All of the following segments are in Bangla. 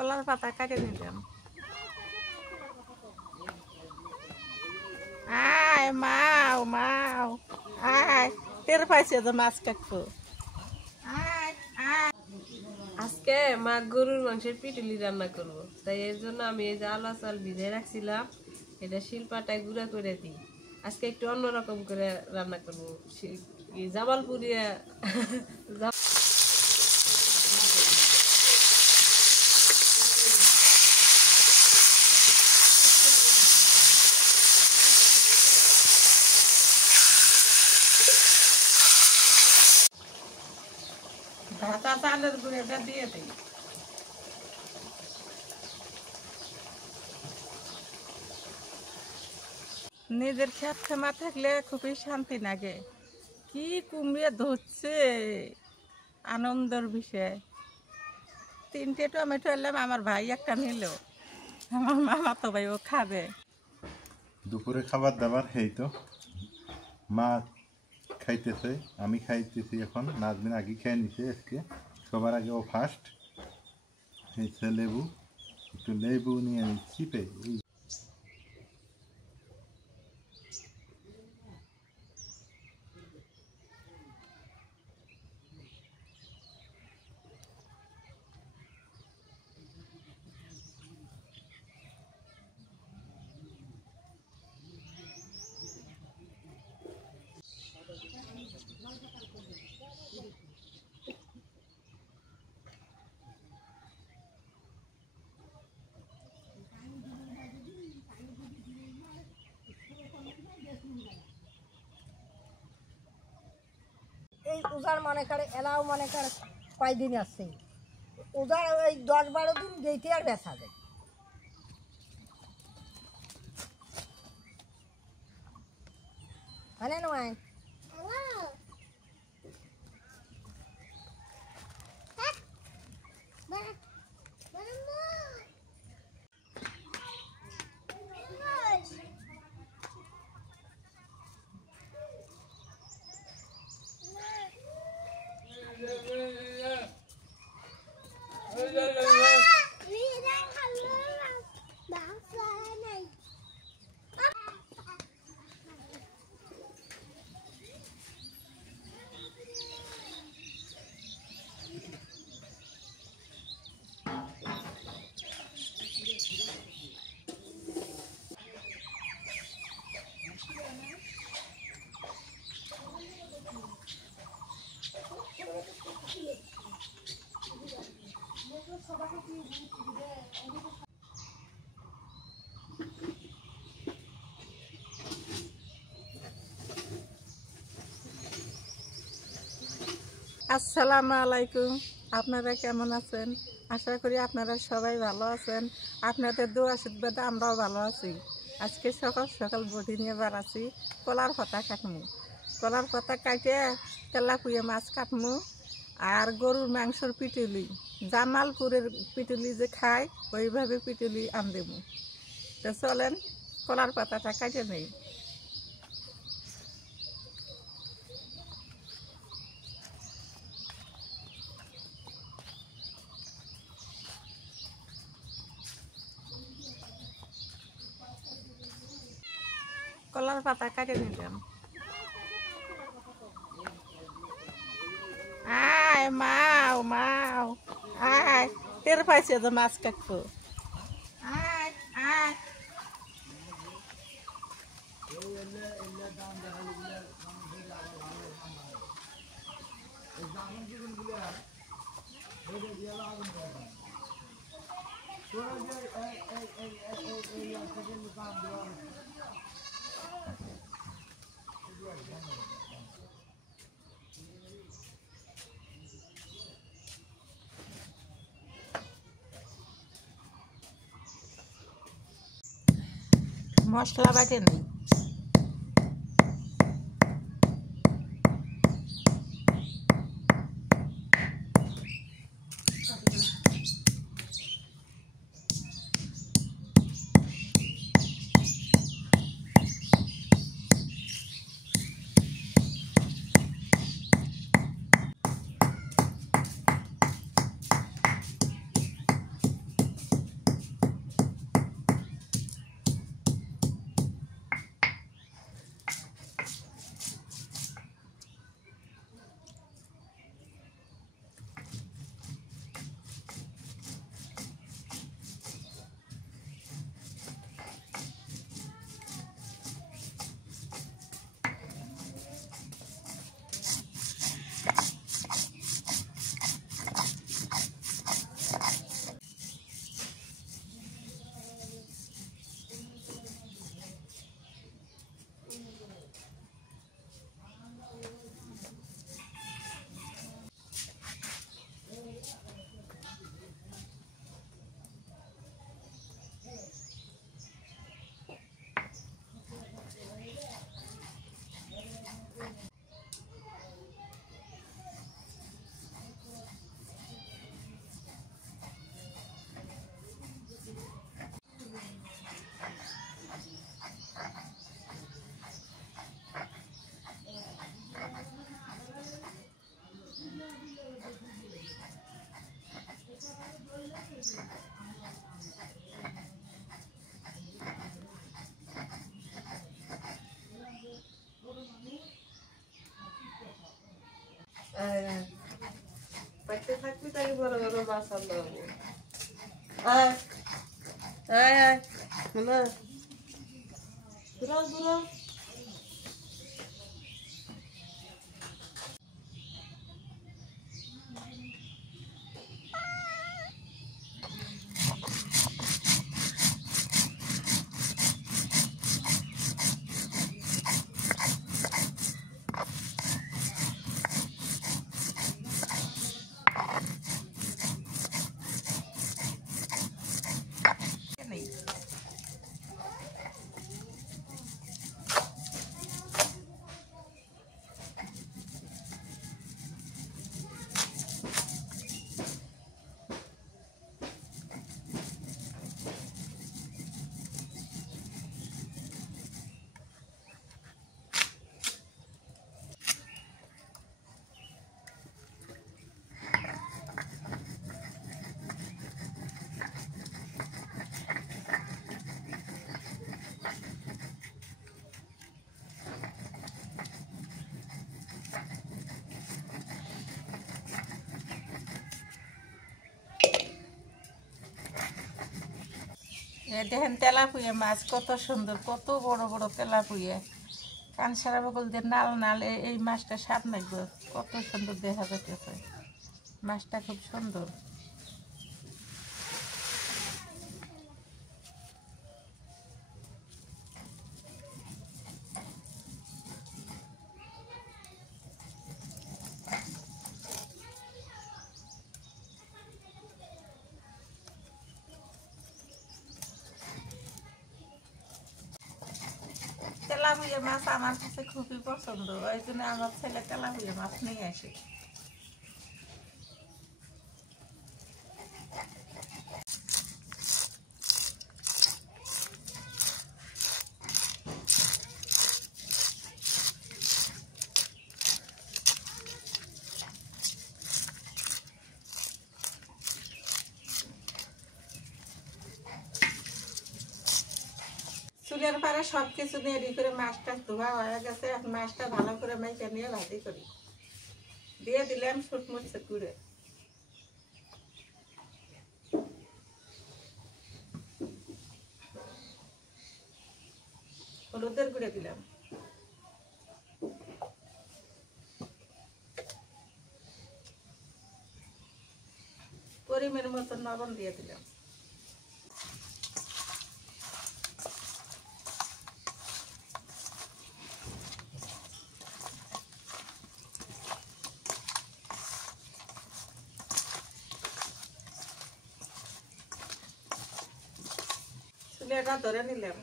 কলার পাতা কাটে নিলাম। আয় মাও মাও আয়, টের পাইছে যে মাছ কাটবো। আজকে মা গরুর মাংসের পিটুলি রান্না করব, তাই এর জন্য আমি এই যে আলা চাল ভিজাই রাখছিলাম, এটা শিলপাটায় গুঁড়া করে দিই। আজকে একটু অন্যরকম করে রান্না করবো, জামালপুরিয়া। ভাতা চালের গুঁড়োটা দিয়ে দিই। নিজের ক্ষেত খামার থাকলে খুবই শান্তি লাগে। কি কুমড়ে ধরছে, আনন্দের বিষয়। 3টে টমেটো এলাম, আমার ভাই একটা নিল, আমার মামা তো ভাই ও খাবে। দুপুরে খাবার দাবার এই তো মা খাইতেছে, আমি খাইতেছি এখন। নাজমিন আগে খেয়ে নিছে, আজকে সবার আগে ও ফার্স্ট। হয়েছে লেবু, একটু লেবু নিয়ে নিচ্ছি। এই উজার মনে করে এলাও মনে করে কয়দিন আসছে, উজার ওই 10-12 দিন যেতে আর বেচা যায়। মানে নয় আসসালামু আলাইকুম, আপনারা কেমন আছেন? আশা করি আপনারা সবাই ভালো আছেন। আপনাদের দোয়া আশীর্বাদে আমরাও ভালো আছি। আজকে সকাল সকাল বডি নিয়ে বেড়াচ্ছি, কলার পাতা কাটমু। কলার পাতা কাটে তেলাপুয়া মাছ কাটমু, আর গরুর মাংসর পিটুলি, জামালপুরের পিটুলি যে খায় ওইভাবে পিটুলি আনদেমু। তো চলেন কলার পাতাটা কাটে নেই। কলার পাতা কাটে নিলাম। আয় মাও মাও আয়, টের পাইছে যে মাছ কাটবো। আয় আয় মশলা বাটে নেই। আয় আয় পাইতে থাকবি তাই বড় বড় মাছ আনতে হবে আয় আয় আয় না দূর দূর দেখেন তেলাপুয়া মাছ কত সুন্দর, কত বড় বড় তেলাপুয়া, কানসারা বগল দিয়ে নাল নাল। এই মাছটা স্বাদ লাগবে, কত সুন্দর দেখা যাচ্ছে, মাছটা খুব সুন্দর। তেলাপুয়া মাছ আমার কাছে খুবই পছন্দ, ওই জন্য আমার ছেলে তেলাপুয়া মাছ নিয়ে আসে। চুলের পারে সব কিছু রেডি করে মাছটা ধোয়া হয়ে গেছে, এখন মাছটা ভালো করে মেখে নিয়ে ভাজি করি। দিয়ে দিলাম শুট মরিচ গুঁড়ে, হলুদের গুঁড়ে দিলাম, পরিমাণ মতো লবণ দিয়ে দিলাম। চুলেটা ধরে নিলাম,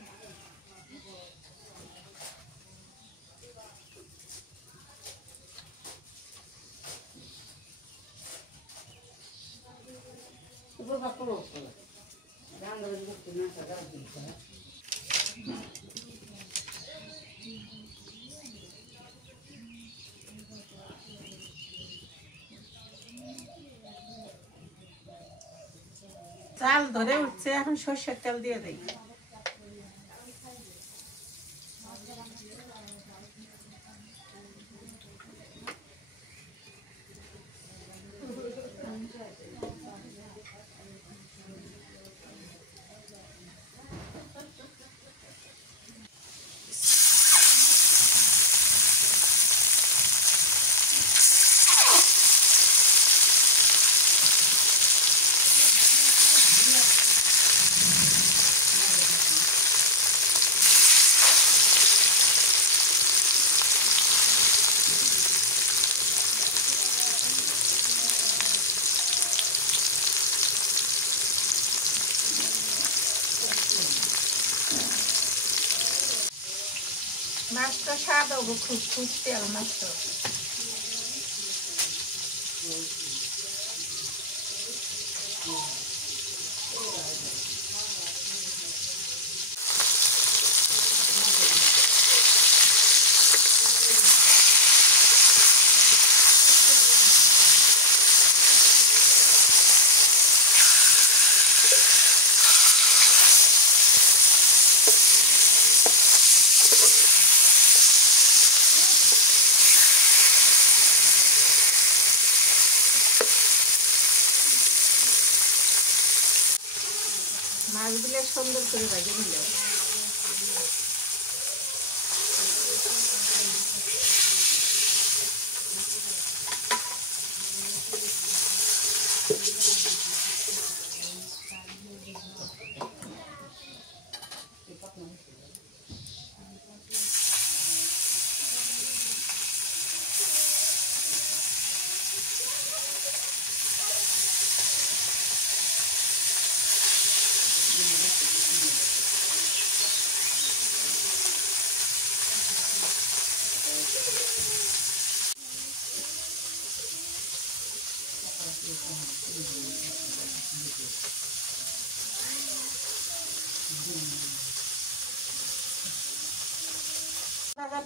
চাল ধরে উঠছে, এখন সর্ষের তেল দিয়ে দেই। মাছটা স্বাদ হবো খুব, খুব তেল মাছটা। মাছগুলো সুন্দর করে ভেজে নিলাম।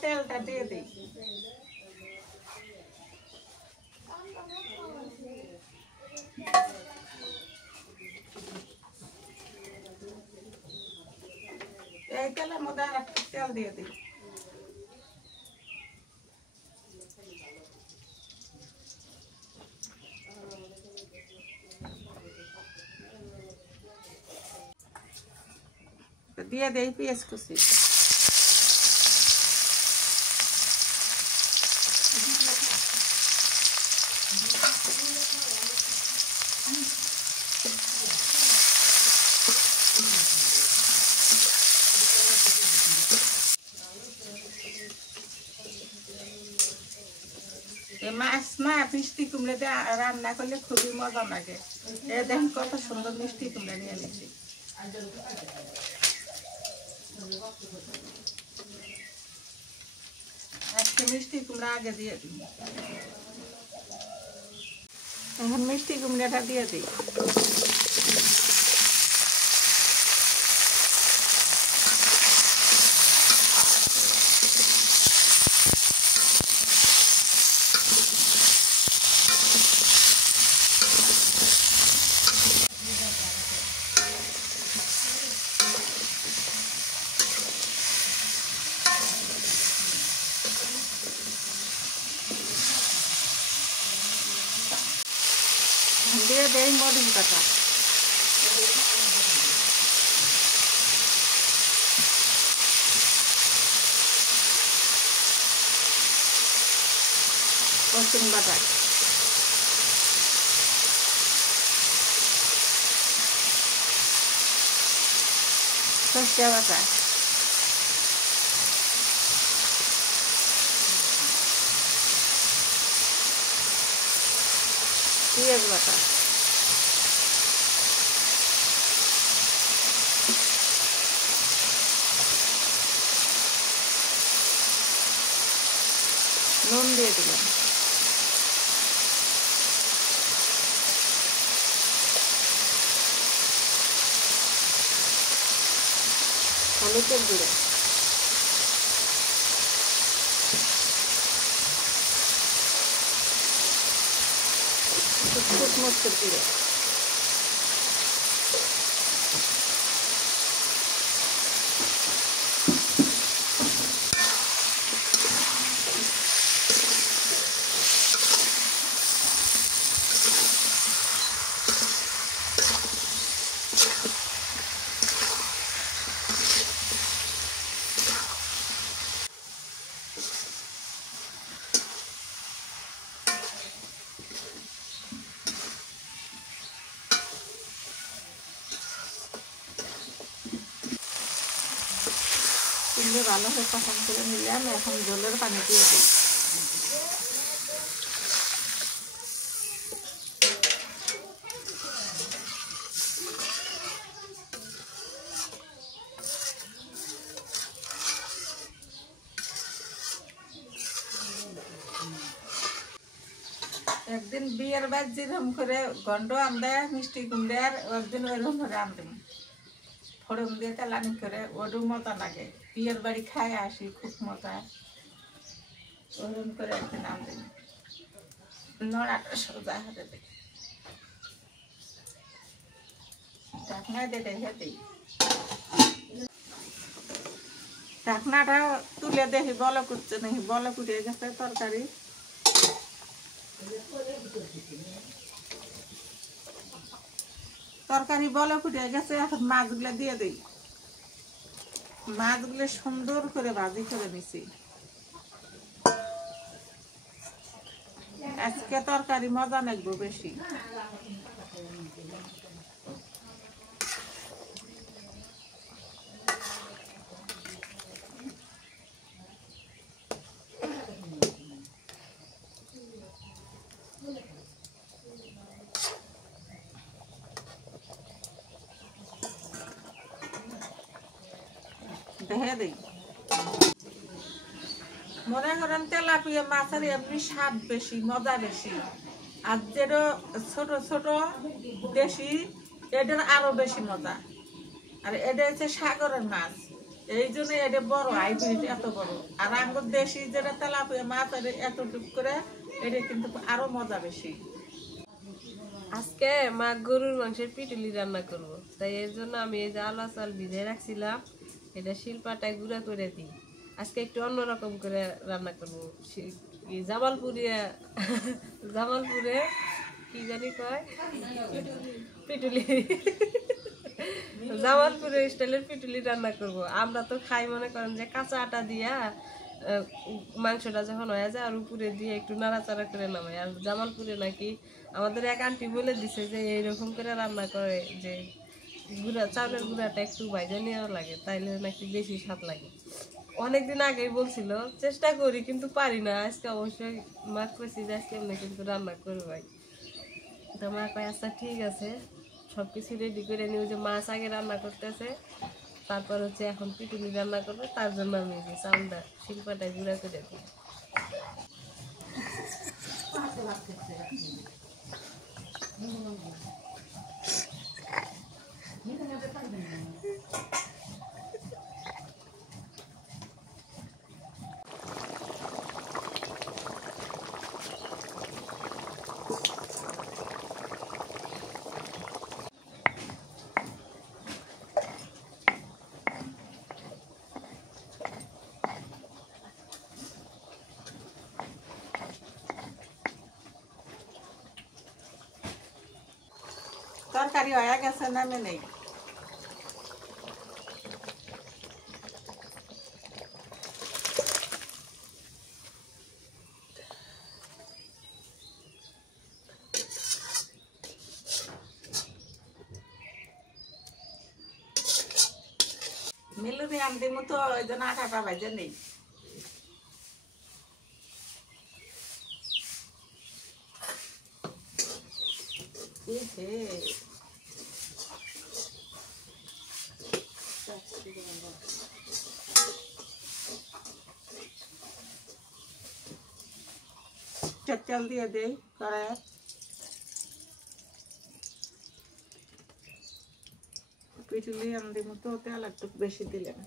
তেলটা দিয়ে দিই। এই তেলের মধ্যে আর একটু তেল দিয়ে দিই। দিয়ে দেই পেঁয়াজ কুচি। মাছ না মিষ্টি কুমড়া দিয়ে রান্না করলে খুবই মজা লাগে। এ দেখেন কত সুন্দর মিষ্টি কুমড়া নিয়ে নিচ্ছি। আজকে মিষ্টি কুমড়া আগে দিয়ে দিই। এখন মিষ্টি কুমড়াটা দিয়ে দিই। দিয়ে দেই মরিচ বাটা। রসুন বাটা। সরষে বাটা। পেঁয়াজ বাটা। নুন দিয়ে দিলাম। হলুদের গুঁড়ো। শুকনো মরিচের গুঁড়ো। কুমড়ো ভালো করে পছন্দ করে নিলাম। এখন জলের পানি দিয়ে দিই। একদিন বিয়ের বাদ যেরকম করে গন্ড আমদে মিষ্টি কুমড়ার একদিন ওইরকম করে আমদিন ফোড়ন দিয়ে তেলানি করে ওরও মজা লাগে। বিয়ের বাড়ি খায় আসি খুব মজা। ওরকম করে একদিন আমদিন নড়াটা সোজা হাতে দিই। ঢাকনা দিয়ে দেখে দিই। ঢাকনাটা তুলে দেখি বলক উঠছে নাকি। বলক উঠে গেছে তরকারি। তরকারি বলে ফুটে গেছে, এখন মাছগুলো দিয়ে দিই। মাছগুলো সুন্দর করে ভাজি করে নিছি। আজকে তরকারি মজা লাগবে বেশি। দেখে দিই, মনে করেন তেলাপিয়া মাছের এমনি স্বাদ বেশি, মজা বেশি। আর যেটা ছোট ছোট দেশি, এটার আরো বেশি মজা। আর এটা হচ্ছে সাগরের মাছ, এই জন্য এটা বড় হাইব্রিড, এত বড়। আর আমার দেশি যেটা তেলাপিয়া মাছ, এতটুক করে, এটা কিন্তু আরো মজা বেশি। আজকে মা গরুর মাংসের পিটুলি রান্না করব, তাই এর জন্য আমি এই যে আলা চাল ভিজাই রাখছিলাম, এটা শিলপাটায় গুঁড়া করে দিই। আজকে একটু অন্যরকম করে রান্না করবো। জামালপুরে কি জানি কয়, পিটুলি। জামালপুরে স্টাইলের পিটুলি রান্না করব। আমরা তো খাই মনে করেন যে কাঁচা আটা দিয়া মাংসটা যখন হয়ে যায় আর উপরে দিয়ে একটু নাড়াচাড়া করে নামাই। আর জামালপুরে নাকি আমাদের এক আন্টি বলে দিছে যে এইরকম করে রান্না করে, যে চাউলের গুঁড়াটা একটু ভাইজা নেওয়া লাগে, তাইলে নাকি বেশি স্বাদ লাগে। অনেকদিন আগেই বলছিল, চেষ্টা করি কিন্তু পারি না। আজকে অবশ্যই মা কইছি যে আজকে এমনি কিন্তু রান্না করবো ভাই। তো মা কয় আচ্ছা ঠিক আছে, সব কিছু রেডি করে নিও। যে মাছ আগে রান্না করতেছে, তারপর হচ্ছে এখন পিটুলি রান্না করবে, তার জন্য আমি যে চাউলটা শিলপাটায় গুঁড়া করে দিই। তরকারি হয়ে গেছে, নামে নেই। মিলুনি আনতে মতো ওই জন্য আটাটা ভাজে নেই। তেল দিয়ে দেই কড়াইয়ে। পিটুলি আনতে মতো তেল একটু বেশি দিলেন।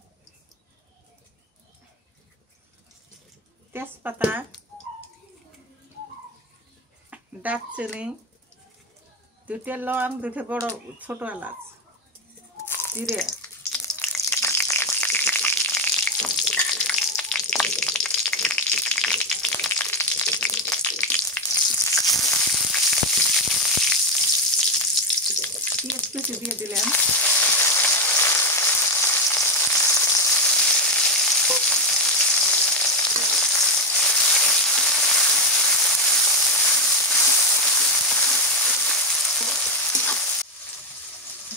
তেজপাতা, দারচিনি, 2টা লং, 2টা বড় ছোট এলাচ, জিরে, পেঁয়াজ কুচি দিয়ে দিলাম।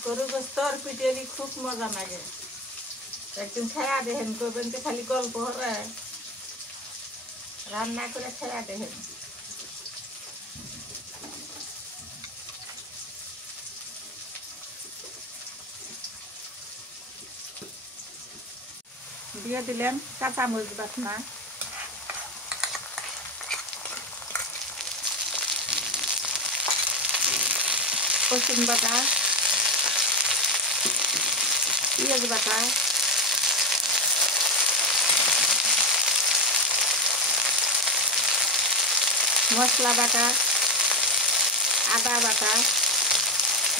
গরুর গোস্ত আর পিটুলি খুব মজা লাগে। একদিন খায়া দেখেন, করবেন তো খালি গল্প হবে, রান্না করে খায়া দেখেন। দিয়ে দিলাম কাঁচামরিচ বাটনা, রসুন বাটা, পেঁয়াজ বাটা, মশলা বাটা, আদা বাটা,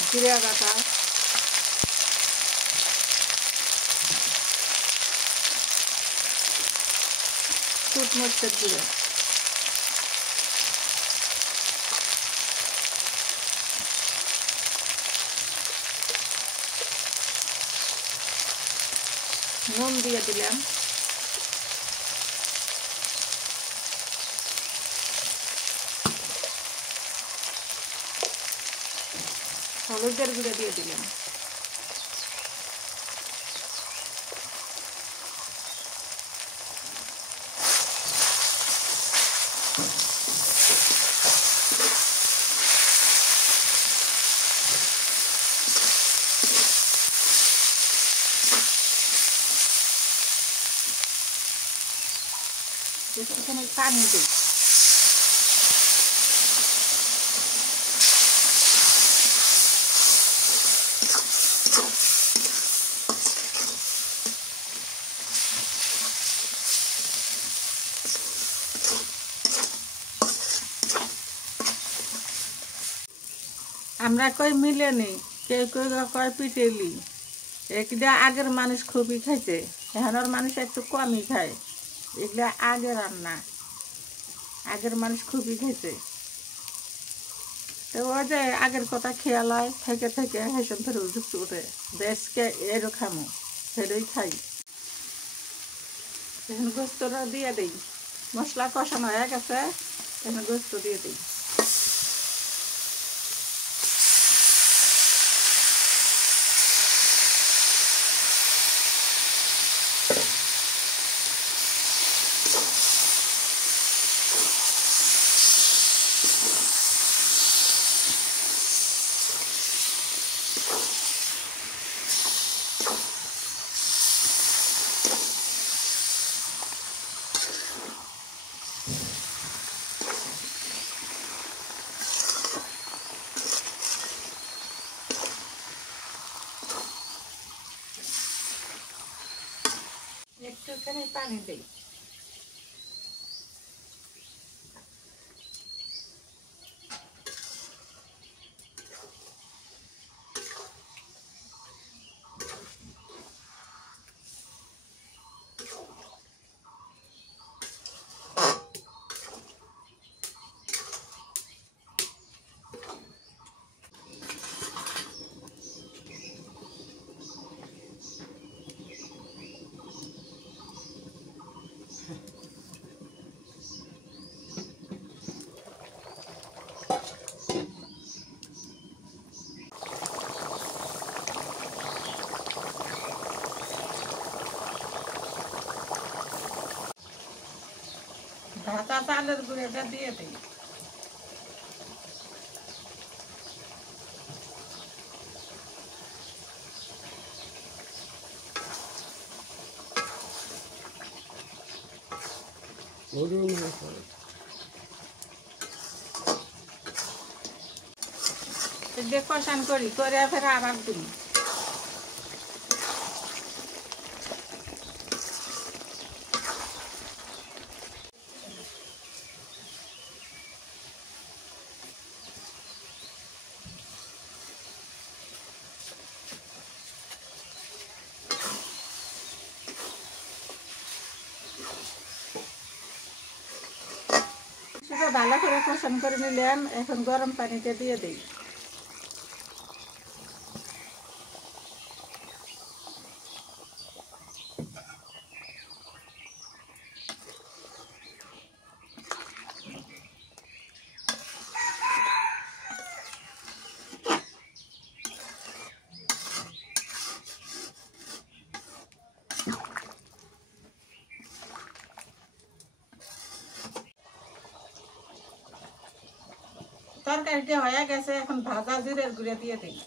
জিরা বাটা, শুকনো মরিচের গুঁড়ো, নুন দিয়ে দিলাম, হলুদের গুঁড়ো দিয়ে দিলাম, একটুখানি পানি দিই, আমরা কই মিলে নেই, কেউ কেউ কয় পিটেলি, এগুলা আগের মানুষ খুবই খাইছে, এখনের মানুষ একটু কমই খায়, এগুলা আগের রান্না, আগের মানুষ খুবই খাইছে। তো ওই যে আগের কথা খেয়াল হয় থেকে থেকে হেসম ফের যুক্ত উঠে দেশকে এরও খামো ফেরই খাই। এখন গোস্তটা দিয়ে দিই, মশলা কষানো হয়ে গেছে, এখন গোস্ত দিয়ে দিই। একটুখানি পানি দিই, ভাজা চালের গুঁড়োটা দিয়ে দিই, কষান করি করে ফের আবার দিই। সেটা ভালো করে কষান করে নিলাম, এখন গরম পানিতে দিয়ে দিই। তরকারিটা হয়ে গেছে, এখন ভাজা জিরের গুঁড়ো দিয়ে দিই।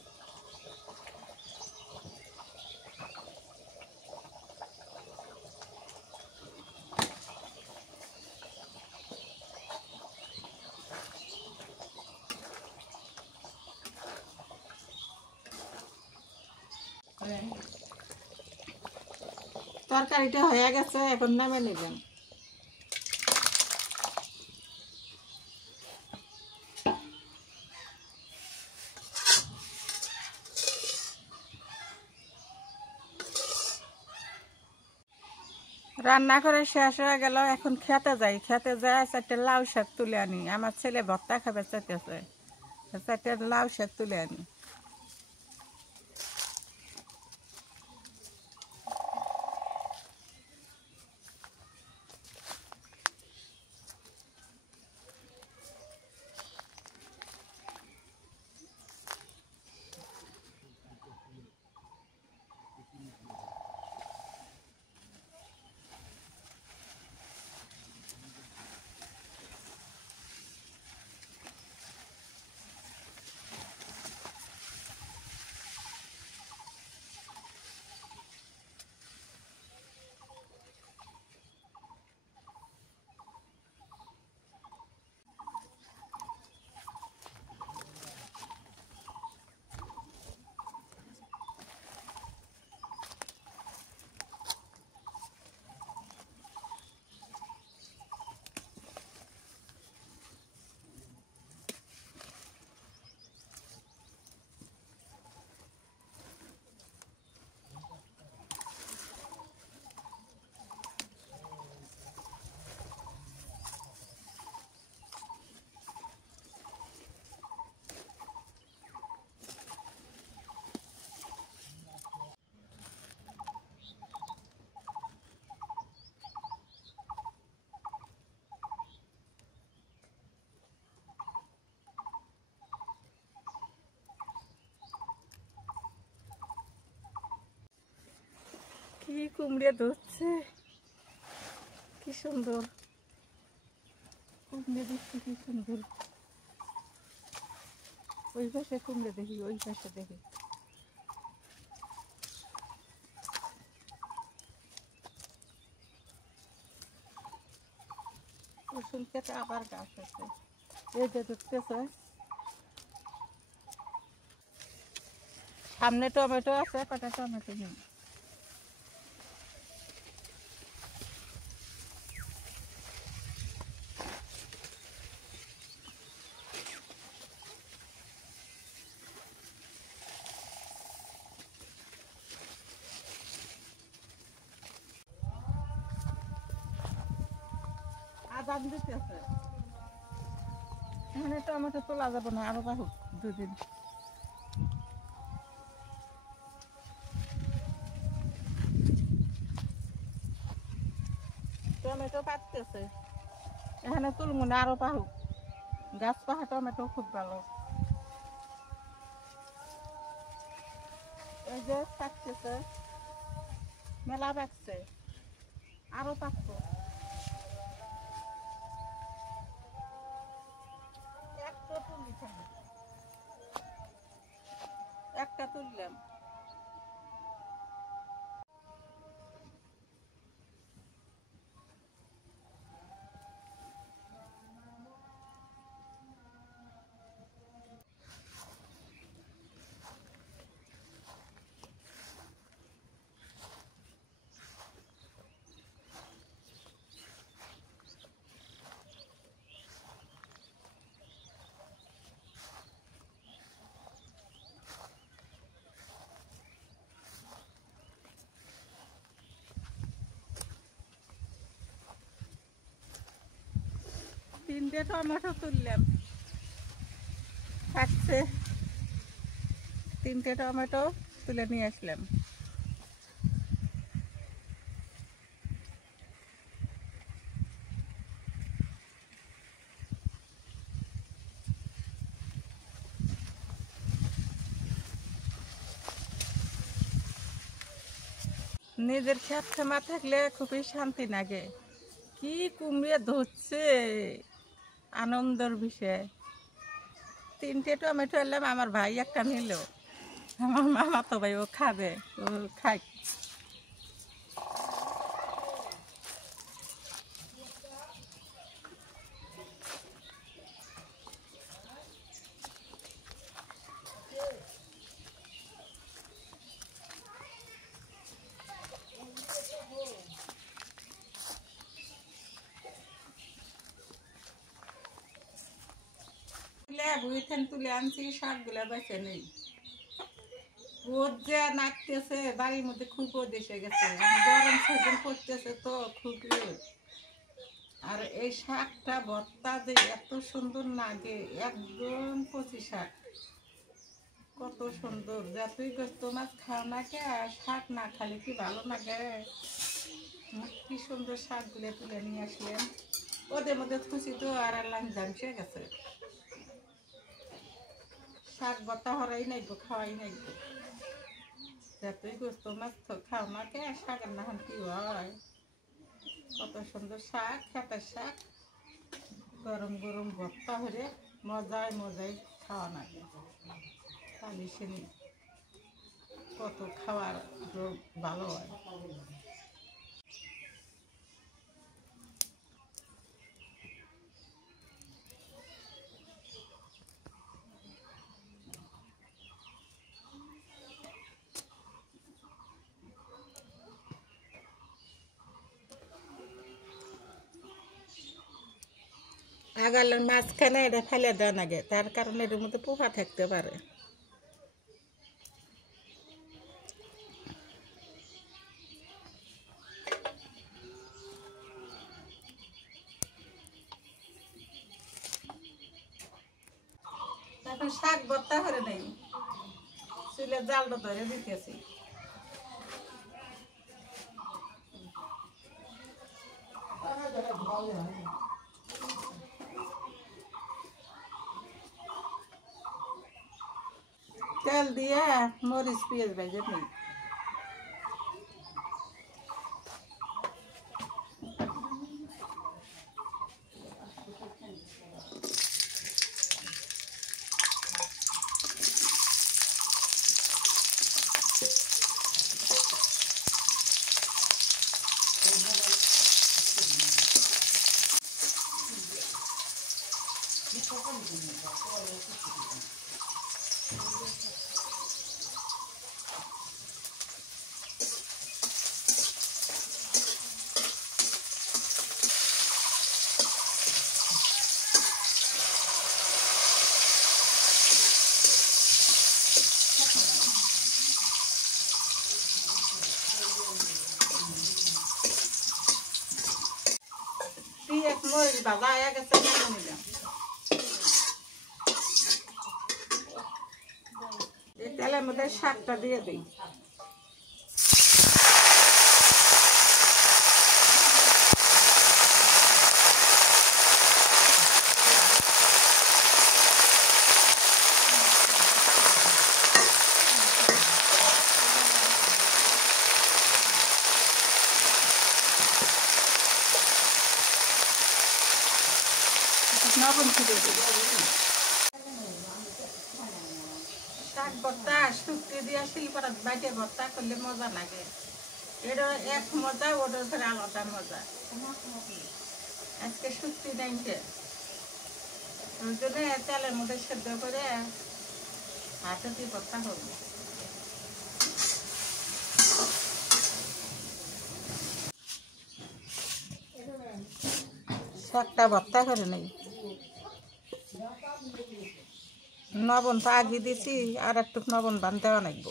তরকারিটা হয়ে গেছে, এখন নামে নেবেন। রান্না করে শেষ হয়ে গেল, এখন খেতে যাই, খেতে যাই চারটে লাউ শাক তুলে আনি, আমার ছেলে ভর্তা খাবে চাইতেছে, চারটে লাউ শাক তুলে আনি। কি কুমড়ে ধরছে, কি সুন্দর কুমড়ে দেখছি, কি সুন্দর। ওই পাশে কুমড়ে দেখি, ওই পাশে দেখি। রসুন খেতে আবার গাছ আছে, এই যে দেখতেছে। সামনে টমেটো আছে, কটা টমেটো নেই। আদান দিতেছে, এখানে টমেটো তোলা যাবে না, আরো বাহুক দুদিন। টমেটো পাকতেছে, এখানে তুলমু না, আরো পাহুক। গাছ পাহা টমেটো খুব ভালো। এই যে পাকতেছে, মেলা পাকছে, আরো পাকবো। একটা তুলি খালি, একটা তুললাম। তিনটে টমেটো তুললাম, থাকছে। তিনটে টমেটো তুলে নিয়ে আসলাম। নিজের ক্ষেত খামা থাকলে খুবই শান্তি লাগে। কি কুমড়ে ধরছে, আনন্দের বিষয়। তিনটে টমেটো এলাম, আমার ভাই একটা নিল, আমার মামা তো ভাই ও খাবে, ও খাই। বুঝেছেন, তুলে আনছি, শাকগুলা বেঁচে নেই। রোদ যে নাচতেছে, বাড়ির মধ্যে খুব রোদ এসে গেছে, গরম সিজন পড়তেছে তো খুব রোদ। আর এই শাকটা ভর্তা যে এত সুন্দর লাগে, একদম কচি শাক, কত সুন্দর। যতই গোস্ত মাছ খাও না কে, শাক না খালে কি ভালো লাগে। কি সুন্দর শাকগুলো তুলে নিয়ে আসলেন, ওদের মধ্যে খুশি তো আর আল্লাহ জামছে গেছে। শাক ভর্তা হরাই নাই গো, খাওয়াই নাই গো। যতই গোস্ত মাছ খাও না কে, শাকের না কি হয়। কত সুন্দর শাক, খেতের শাক, গরম গরম ভর্তা হরে মজায় মজায় খাওয়া লাগে। খালি শুনি কত খাওয়ার ভালো হয়। আগালের মাঝখানে এটা ফেলে দেওয়া লাগে, তার কারণে এর মধ্যে পোকা থাকতে পারে। এখন শাক ভর্তা করে নেই, চুলে জালটা ধরে দিতেছি। তেল দিয়ে মরিচ পেঁয়াজ ভেজে নিই। এক মরিচ ভাজা হয়ে গেছে, নামিয়ে নিলাম। এই তেলের মধ্যে শাকটা দিয়ে দিই। লবণ ছিটিয়ে দিই। শাক ভর্তা শুক্তি দিয়ে শিলপাড়াত বাইটে ভর্তা করলে মজা লাগে। এটা এক মজা, ওটার ফের আলাদা মজা। আজকে শুক্তি নাইছে, ওই জন্য তেলের মধ্যে সেদ্ধ করে হাতে দিয়ে ভর্তা হবে। শাকটা ভর্তা করে নেই, লবণ তো আগে দিছি, আর একটু লবণ বান দেওয়া লাগবো।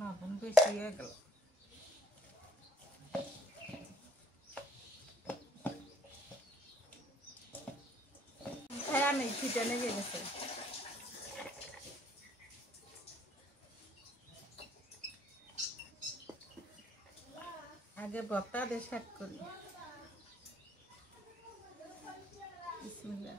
লবণ বেশি হয়ে গেল। নেই ছিটে লেগে গেছে। আগে ভর্তা দিয়ে শাক করি। বিসমিল্লাহ।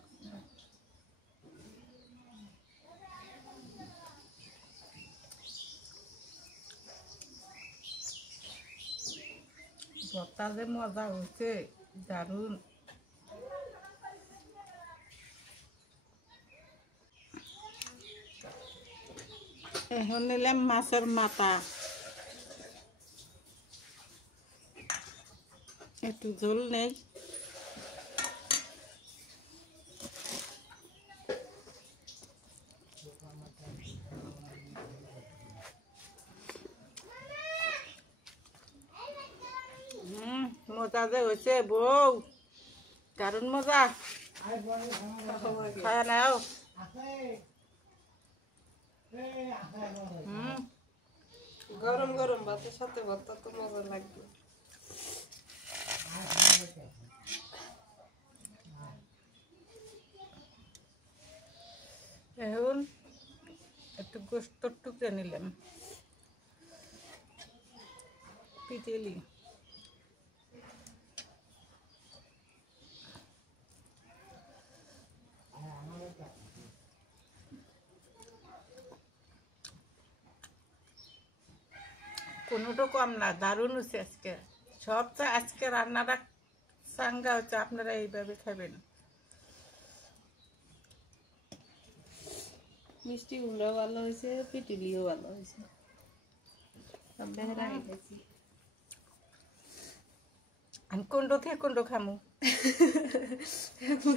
ভর্তা যে মজা হয়েছে, দারুণ। এখন নিলাম মাছের মাথা, একটু ঝোল নেই। মজা যে হয়েছে বউ, দারুণ মজা। খায় নাও। গরম গরম ভাতের সাথে ভর্তা তো মজা লাগবে। এখন একটু গোস্ত টুকরে নিলাম, পিটেলি। কোনোটা কম না, দারুণ হচ্ছে আজকে। সবচেয়ে আজকে রান্নাটা চাঙ্গা হচ্ছে, আপনারা এইভাবে খাবেন। মিষ্টি কুমড়া ভালো হয়েছে, পিটুলিও ভালো হয়েছে। আমরা রাই খাইছি। আমি কোনটো থেকে কোনটো খামু,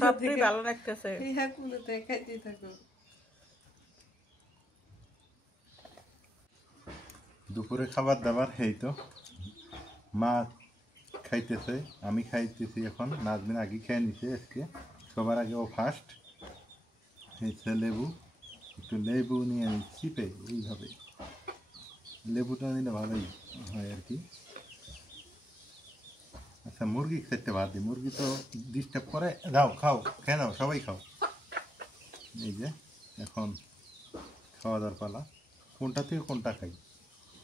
সবই ভালো লাগতেছে। কুলোতে খাইতে থাকো। দুপুরে খাবার দাবার এই তো, মা খাইতেছে, আমি খাইতেছি এখন। নাজমিন আগে খেয়ে নিছে আজকে, সবার আগে ও ফার্স্ট। হয়েছে লেবু, একটু লেবু নিয়ে আমি চিপে এইভাবে, লেবুটা নিলে ভালোই হয় আর কি। আচ্ছা, মুরগি খেতে ভাত দিই, মুরগি তো ডিস্টার্ব করে। দাও, খাও, খেয়ে নাও, সবাই খাও। এই যে এখন খাওয়া দাওয়ার পালা, কোনটা থেকে কোনটা খাই।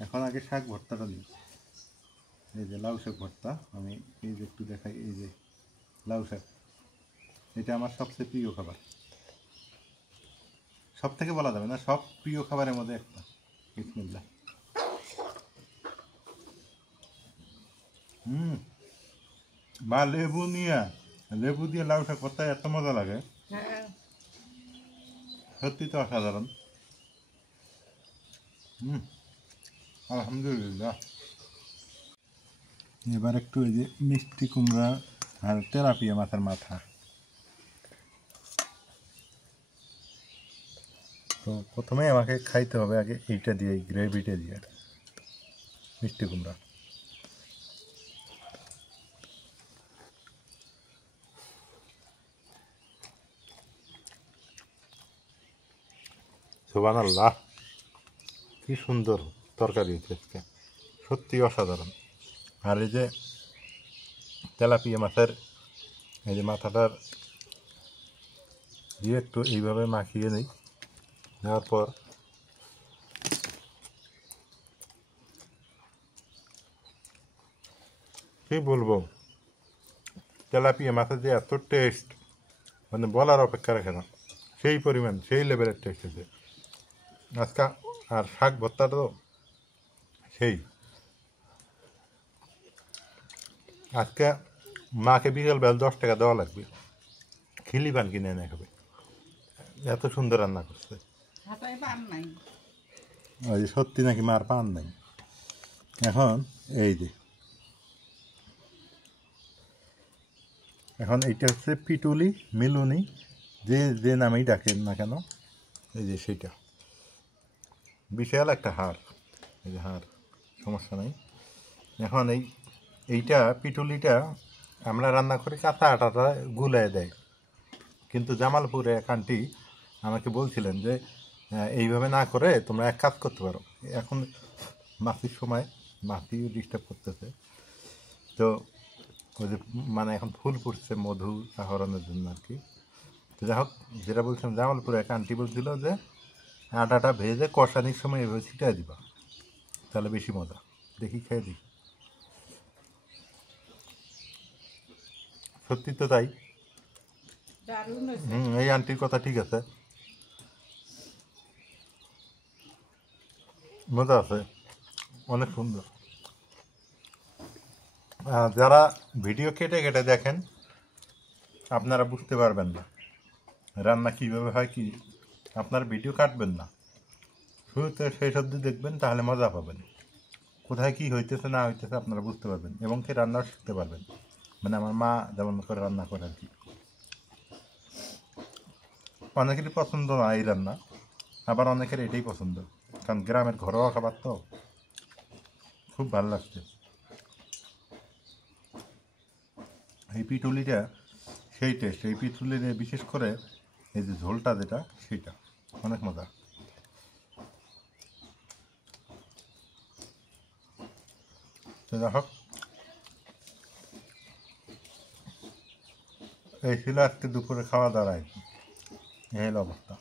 এখন আগে শাক ভর্তাটা নিই। এই যে লাউ শাক ভর্তা, আমি এই যে একটু দেখাই। এই যে লাউ শাক, এটা আমার সবচেয়ে প্রিয় খাবার। সব থেকে বলা যাবে না, সব প্রিয় খাবারের মধ্যে একটা। বিসমিল্লাহ। বা লেবু দিয়ে লাউ শাক ভর্তা এত মজা লাগে, সত্যি তো অসাধারণ। আলহামদুলিল্লাহ। এবার একটু এই যে মিষ্টি কুমড়া আর তেলাপিয়া মাছের মাথা। তো প্রথমে আমাকে খাইতে হবে আগে এইটা দিয়ে, এই গ্রেভিটা দিয়ে, মিষ্টি কুমড়া। সুবহানাল্লাহ, কি সুন্দর তরকারি হয়েছে আজকে, সত্যি অসাধারণ। আর এই যে তেলাপিয়া মাছের এই যে মাথাটার দিয়ে একটু এইভাবে মাখিয়ে নিই, নেওয়ার পর কি বলবো, তেলাপিয়া মাছের যে এত টেস্ট মানে বলার অপেক্ষা রাখে না, সেই পরিমাণ সেই লেভেলের টেস্ট আছে আজকে। আর শাক ভর্তাটা তো সেই, আজকে মাকে বিকেল বেলা 10 টাকা দেওয়া লাগবে, খিলি পান কিনে এনে খাবে, এত সুন্দর রান্না করছে। ওই যে সত্যি নাকি মার পান নাই। এখন এই যে এখন এইটা হচ্ছে পিটুলি মিলুনি, যে যে নামেই ডাকেন না কেন, এই যে সেইটা বিশাল একটা হাড়, এই যে হাড়, সমস্যা নাই। এখন এইটা পিটুলিটা আমরা রান্না করি কাঁচা আটাটা গুলায় দেয়, কিন্তু জামালপুরে এক আন্টি আমাকে বলছিলেন যে এইভাবে না করে তোমরা এক কাজ করতে পারো, এখন মাছির সময় মাছিও ডিস্টার্ব করতেছে, তো ওই যে মানে এখন ফুল ফুটছে মধু আহরণের জন্য আর কি। তো যাই হোক, যেটা বলছিলাম, জামালপুরে এক আন্টি বলছিল যে আটাটা ভেজে কষানির সময় এভাবে ছিটাই দিবা, তাহলে বেশি মজা। দেখি খেয়ে দেখি, সত্যি তো তাই। এই আন্টির কথা ঠিক আছে, মজা আছে, অনেক সুন্দর। যারা ভিডিও কেটে কেটে দেখেন আপনারা বুঝতে পারবেন না রান্না কীভাবে হয়, কি আপনার ভিডিও কাটবেন না, শুরুতে সেই সব দিয়ে দেখবেন, তাহলে মজা পাবেন, কোথায় কী হইতেছে না হইতেছে আপনারা বুঝতে পারবেন, এবং কি রান্নাও শিখতে পারবেন। মানে আমার মা যেমন করে রান্না করে আর কি। অনেকেরই পছন্দ না এই রান্না, আবার অনেকের এটাই পছন্দ, কারণ গ্রামের ঘরোয়া খাবার তো খুব ভালো লাগছে। এই পিটুলিটা সেই টেস্ট, এই পিটুলির বিশেষ করে এই যে ঝোলটা যেটা, সেইটা অনেক মজা। তো দেখো, এই ছিল আজকে দুপুরে খাওয়া দাওয়া, এই হলো অবস্থা।